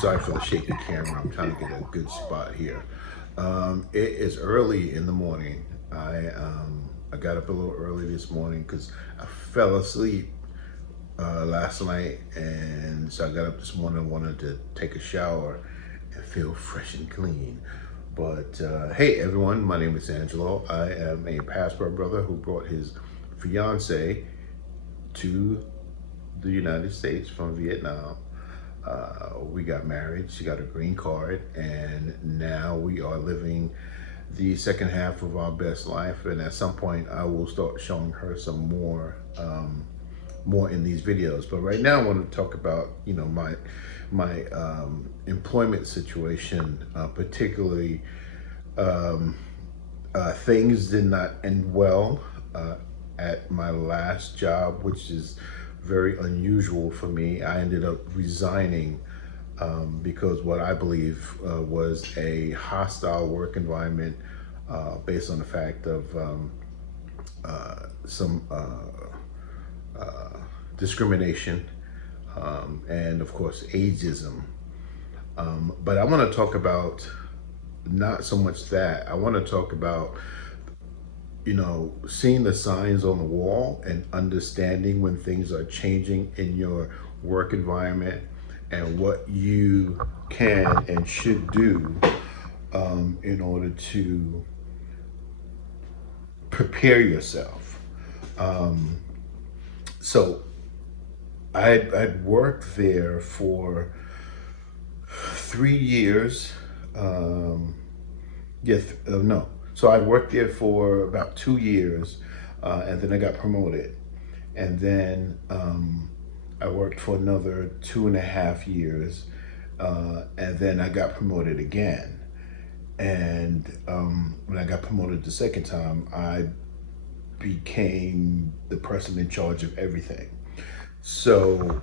sorry for the shaky camera. I'm trying to get a good spot here. It is early in the morning. I got up a little early this morning because I fell asleep last night, and so I got up this morning and wanted to take a shower and feel fresh and clean. But hey everyone, my name is Angelo. I am a passport brother who brought his fiance to the United States from Vietnam. We got married, she got a green card, and now we are living the second half of our best life. And at some point I will start showing her some more in these videos. But right now I want to talk about, you know, my employment situation, particularly things did not end well at my last job, which is very unusual for me. I ended up resigning because what I believe was a hostile work environment based on the fact of some discrimination and of course ageism. But I want to talk about not so much that. I want to talk about, you know, seeing the signs on the wall and understanding when things are changing in your work environment and what you can and should do in order to prepare yourself. So I'd worked there for 3 years. No. So I worked there for about 2 years, and then I got promoted. And then I worked for another 2.5 years, and then I got promoted again. And when I got promoted the second time, I became the person in charge of everything. So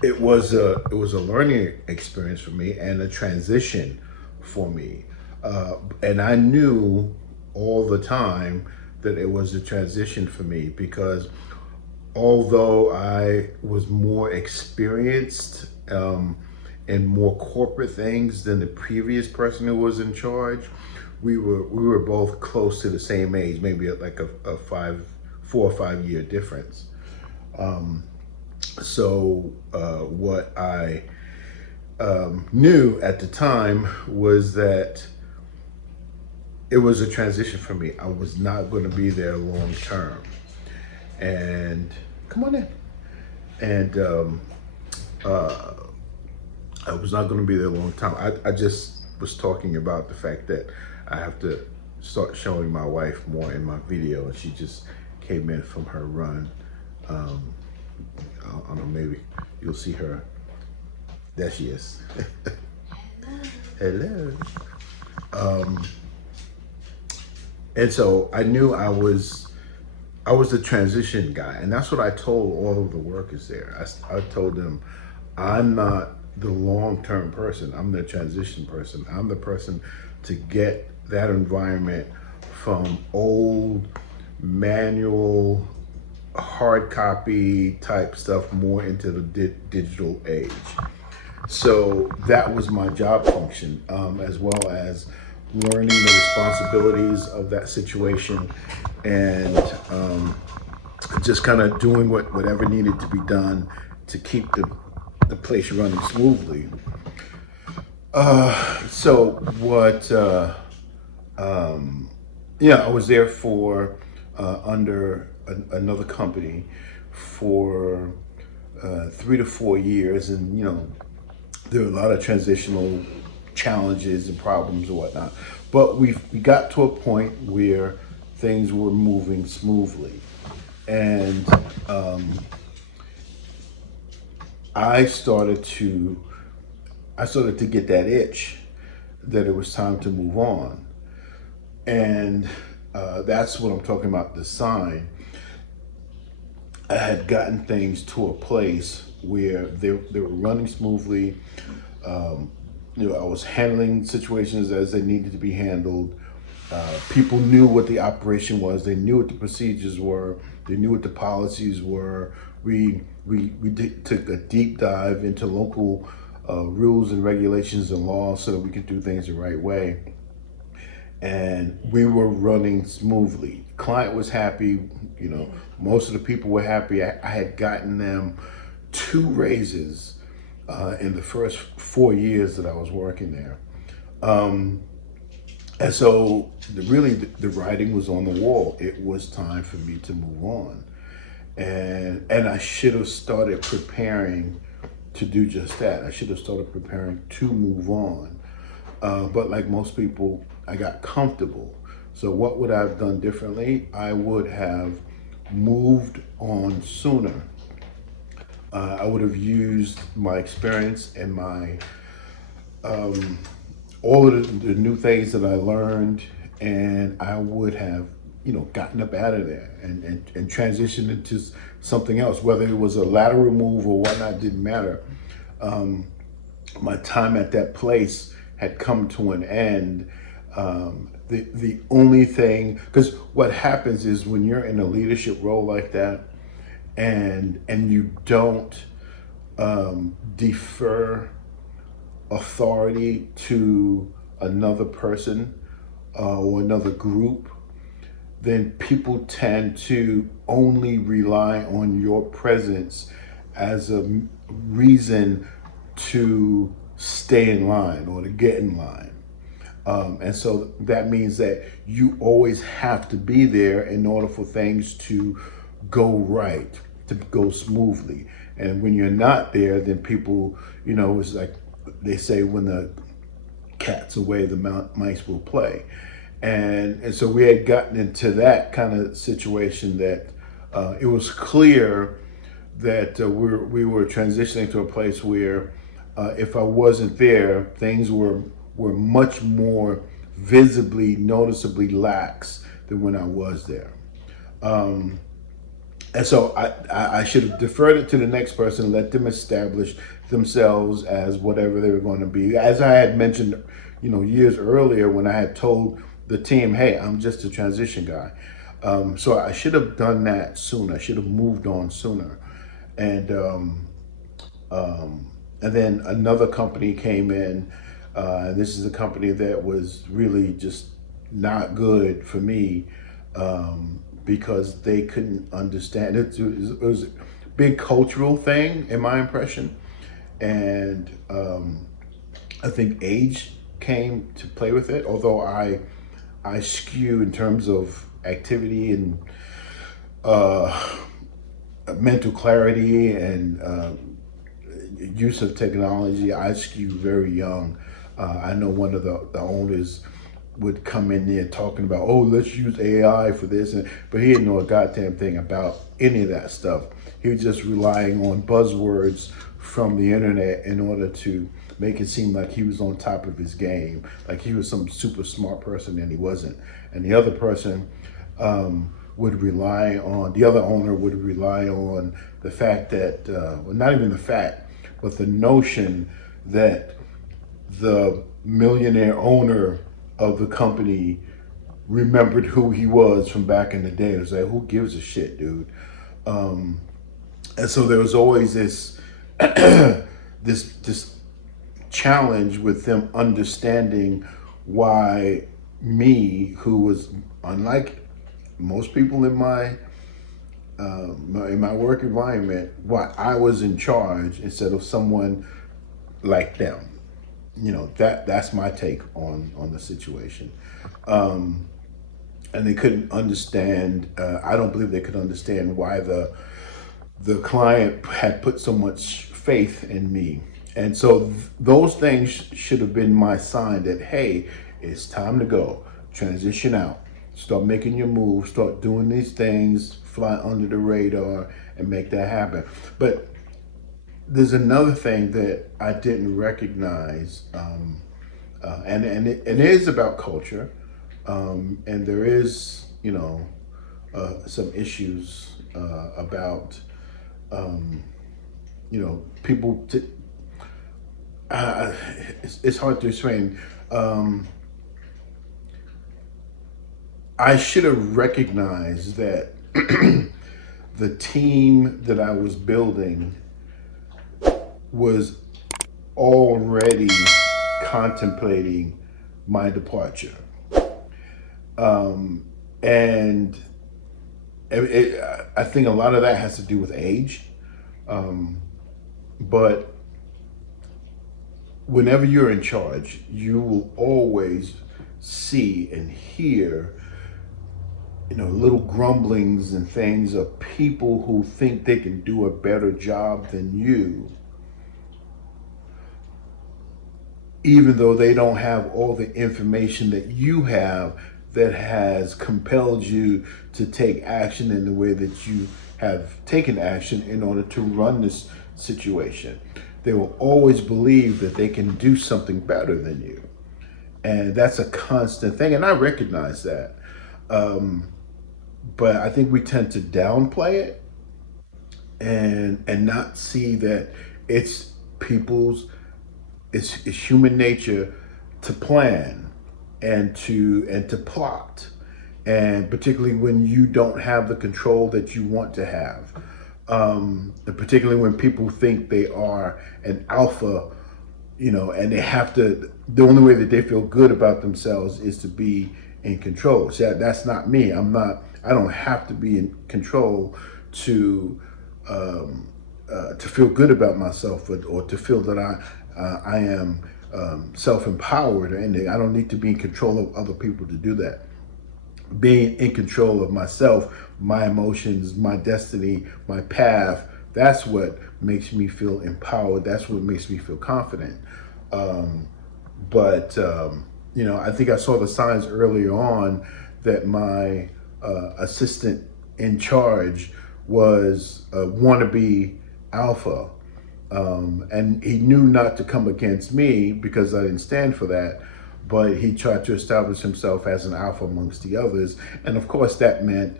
it was a learning experience for me and a transition for me. And I knew all the time that it was a transition for me, because although I was more experienced in more corporate things than the previous person who was in charge, we were both close to the same age, maybe like a 4 or 5 year difference. So what I knew at the time was that it was a transition for me. I was not going to be there long term. And come on in. And I was not going to be there a long time. I just was talking about the fact that I have to start showing my wife more in my video, and she just came in from her run. I don't know, maybe you'll see her. There she is. Hello. And so I knew I was the transition guy, and that's what I told all of the workers there. I told them, I'm not the long-term person. I'm the transition person. I'm the person to get that environment from old manual hard copy type stuff more into the digital age. So that was my job function, as well as learning the responsibilities of that situation, and just kind of doing whatever needed to be done to keep the place running smoothly. I was there for under another company for 3 to 4 years, and you know, there were a lot of transitional challenges and problems and whatnot. But we got to a point where things were moving smoothly, and I started to get that itch that it was time to move on. And that's what I'm talking about, the sign. I had gotten things to a place where they were running smoothly. You know, I was handling situations as they needed to be handled. People knew what the operation was. They knew what the procedures were. They knew what the policies were. We took a deep dive into local rules and regulations and laws so that we could do things the right way. And we were running smoothly. Client was happy. You know, most of the people were happy. I had gotten them 2 raises in the first 4 years that I was working there. And so the writing was on the wall. It was time for me to move on. And I should have started preparing to do just that. I should have started preparing to move on. But like most people, I got comfortable. So what would I have done differently? I would have moved on sooner. I would have used my experience and my all of the new things that I learned, and I would have, gotten up out of there and transitioned into something else, whether it was a lateral move or whatnot, didn't matter. My time at that place had come to an end. The only thing, because what happens is when you're in a leadership role like that, and you don't defer authority to another person or another group, then people tend to only rely on your presence as a reason to stay in line or to get in line. And so that means that you always have to be there in order for things to go right, to go smoothly. And when you're not there, then people, it's like they say, when the cat's away, the mice will play. And so we had gotten into that kind of situation that it was clear that we were transitioning to a place where if I wasn't there, things were much more visibly, noticeably lax than when I was there. And so I should have deferred it to the next person, let them establish themselves as whatever they were going to be. As I had mentioned, years earlier when I had told the team, hey, I'm just a transition guy. So I should have done that sooner. I should have moved on sooner. And then another company came in. This is a company that was really just not good for me because they couldn't understand it. It was a big cultural thing, in my impression. And I think age came to play with it, although I skew in terms of activity and mental clarity and use of technology. I skew very young. I know one of the owners would come in there talking about, oh, let's use AI for this, but he didn't know a goddamn thing about any of that stuff. He was just relying on buzzwords from the internet in order to make it seem like he was on top of his game, like he was some super smart person, and he wasn't. And the other person would rely on, the other owner would rely on the fact that, well, not even the fact, but the notion that the millionaire owner of the company remembered who he was from back in the day. It was like, who gives a shit, dude? And so there was always this this challenge with them understanding why me, who was unlike most people in my work environment, why I was in charge instead of someone like them. That's my take on the situation. And they couldn't understand. I don't believe they could understand why the client had put so much faith in me. And so those things should have been my sign that, hey, it's time to go. Transition out. Start making your moves. Start doing these things. Fly under the radar and make that happen. But there's another thing that I didn't recognize, and it is about culture, and there is, some issues about, people. It's hard to explain. I should have recognized that the team that I was building was already contemplating my departure. And I think a lot of that has to do with age. But whenever you're in charge, you will always see and hear, little grumblings and things of people who think they can do a better job than you, even though they don't have all the information that you have that has compelled you to take action in the way that you have taken action in order to run this situation. They will always believe that they can do something better than you. And that's a constant thing. And I recognize that. But I think we tend to downplay it and not see that it's people's it's human nature to plan and to plot, and particularly when you don't have the control that you want to have, and particularly when people think they are an alpha, and they have to. The only way that they feel good about themselves is to be in control. So that's not me. I'm not. I don't have to be in control to feel good about myself, or to feel that I am self-empowered, and I don't need to be in control of other people to do that. Being in control of myself, my emotions, my destiny, my path, that's what makes me feel empowered. That's what makes me feel confident. But I think I saw the signs earlier on that my assistant in charge was a wannabe alpha. And he knew not to come against me because I didn't stand for that, but he tried to establish himself as an alpha amongst the others. And of course, that meant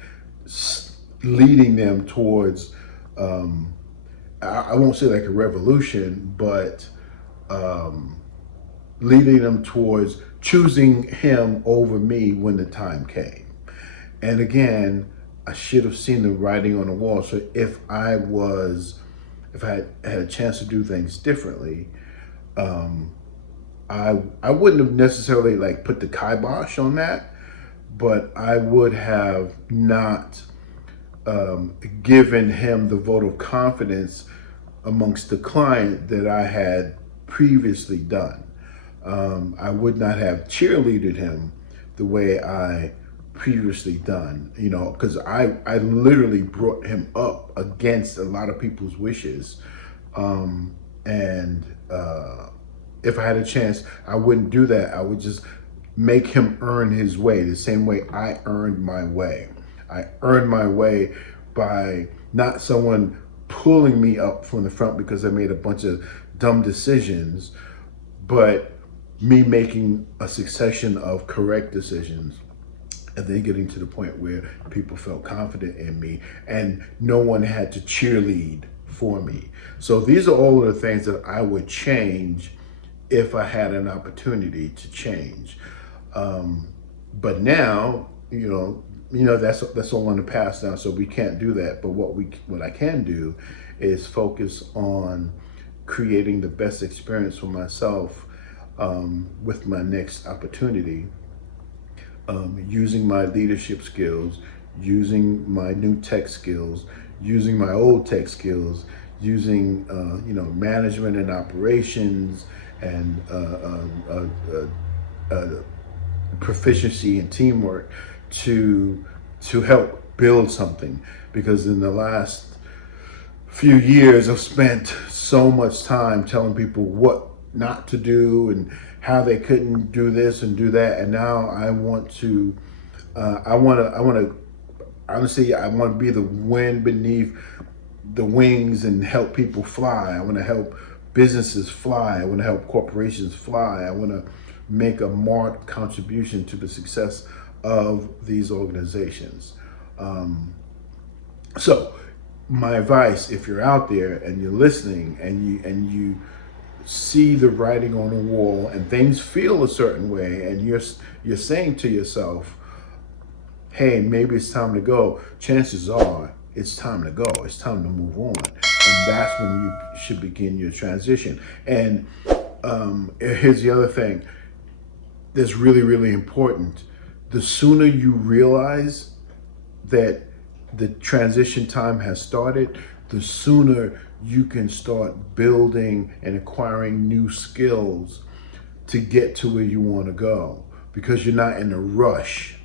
leading them towards, I won't say like a revolution, but leading them towards choosing him over me when the time came. And again, I should have seen the writing on the wall. So if I had a chance to do things differently, I wouldn't have necessarily like put the kibosh on that, but I would have not given him the vote of confidence amongst the client that I had previously done. I would not have cheerleaded him the way I previously done, because I literally brought him up against a lot of people's wishes. And if I had a chance, I wouldn't do that. I would just make him earn his way the same way I earned my way. I earned my way by not someone pulling me up from the front because I made a bunch of dumb decisions, but me making a succession of correct decisions, and then getting to the point where people felt confident in me and no one had to cheerlead for me. So these are all of the things that I would change if I had an opportunity to change. But now, that's all in the past now, so we can't do that. But what I can do is focus on creating the best experience for myself with my next opportunity. Using my leadership skills, using my new tech skills, using my old tech skills, using management and operations, and proficiency and teamwork to help build something. Because in the last few years, I've spent so much time telling people what not to do and how they couldn't do this and do that, and now I want to honestly, I want to be the wind beneath the wings and help people fly. I want to help businesses fly. I want to help corporations fly. I want to make a marked contribution to the success of these organizations. So my advice, if you're out there and you're listening and you see the writing on the wall and things feel a certain way, and you're saying to yourself, hey, maybe it's time to go, chances are it's time to go. It's time to move on. And that's when you should begin your transition. And here's the other thing that's really, really important. The sooner you realize that the transition time has started, the sooner you can start building and acquiring new skills to get to where you want to go, because you're not in a rush.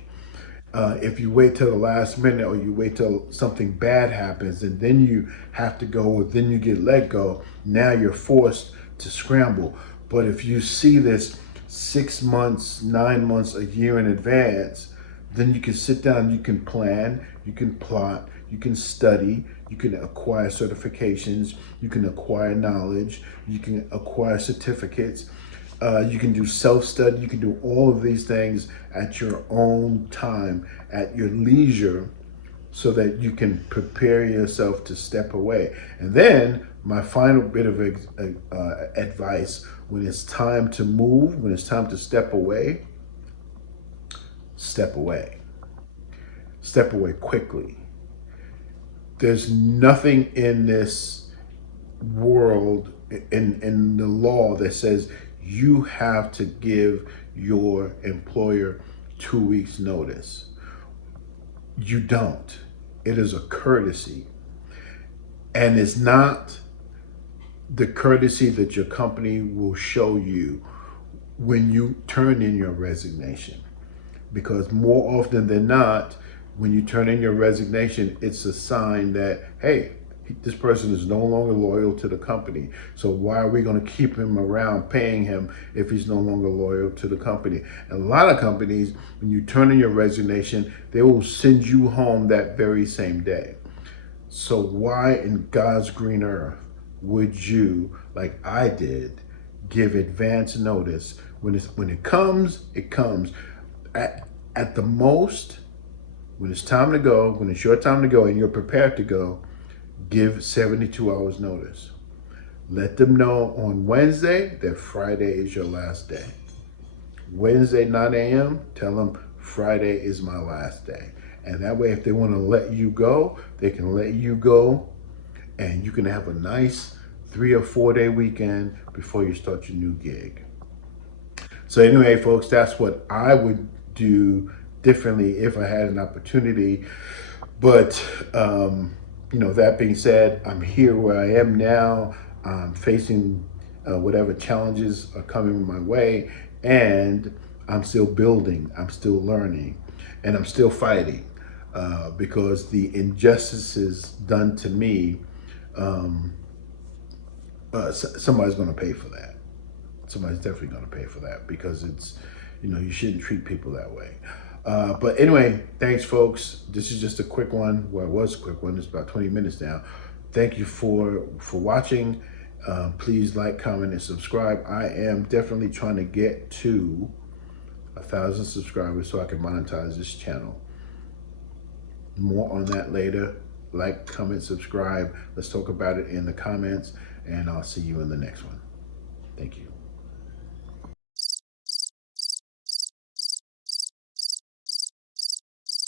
If you wait till the last minute, or you wait till something bad happens and then you have to go, or then you get let go, now you're forced to scramble. But if you see this 6 months, 9 months, a year in advance, then you can sit down, you can plan, you can plot, you can study, you can acquire certifications, you can acquire knowledge, you can acquire certificates. You can do self-study. You can do all of these things at your own time, at your leisure, so that you can prepare yourself to step away. And then my final bit of advice: when it's time to move, when it's time to step away, step away. Step away quickly. There's nothing in this world, in the law, that says you have to give your employer 2 weeks notice. You don't. It is a courtesy. And it's not the courtesy that your company will show you when you turn in your resignation. Because more often than not, when you turn in your resignation, it's a sign that, hey, this person is no longer loyal to the company. So why are we going to keep him around paying him if he's no longer loyal to the company? And a lot of companies, when you turn in your resignation, they will send you home that very same day. So why in God's green earth would you, like I did, give advance notice? When it comes, it comes. At the most, when it's time to go, when it's your time to go and you're prepared to go, give 72 hours notice. Let them know on Wednesday that Friday is your last day. Wednesday, 9 a.m., tell them Friday is my last day. And that way, if they want to let you go, they can let you go, and you can have a nice 3 or 4 day weekend before you start your new gig. So anyway, folks, that's what I would do differently if I had an opportunity. But that being said, I'm here where I am now. I'm facing whatever challenges are coming my way, and I'm still building, I'm still learning, and I'm still fighting because the injustices done to me, somebody's going to pay for that. Somebody's definitely going to pay for that, because it's, you shouldn't treat people that way. But anyway, thanks, folks. This is just a quick one. Well, it was a quick one. It's about 20 minutes now. Thank you for watching. Please like, comment, and subscribe. I am definitely trying to get to 1,000 subscribers so I can monetize this channel. More on that later. Like, comment, subscribe. Let's talk about it in the comments, and I'll see you in the next one. Thank you.